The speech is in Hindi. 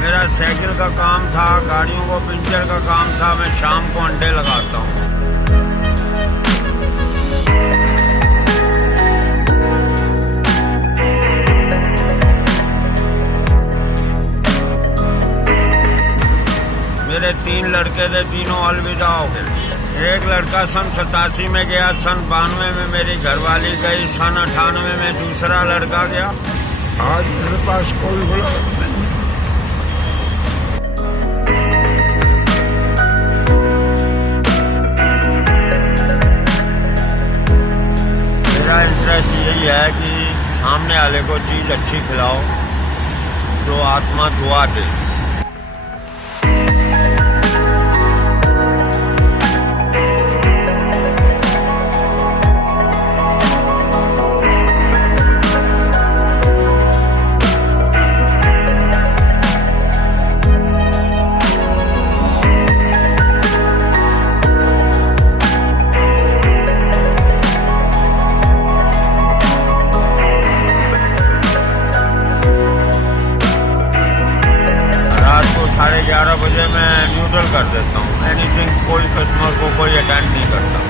मेरा साइकिल का काम था, गाड़ियों को पंचर का काम था। मैं शाम को अंडे लगाता हूँ। मेरे 3 लड़के थे, तीनों अलविदा हो गए। एक लड़का सन 87 में गया, सन 92 में मेरी घरवाली गई, सन 98 में दूसरा लड़का गया। आज मेरे पास कोई गुलाब नहीं। मेरा इंटरेस्ट यही है कि सामने वाले को चीज अच्छी खिलाओ जो आत्मा दुआ दे। रात को 11:30 बजे मैं न्यूट्रल कर देता हूँ। एनीथिंग, कोई कस्टमर को कोई अटेंड नहीं करता।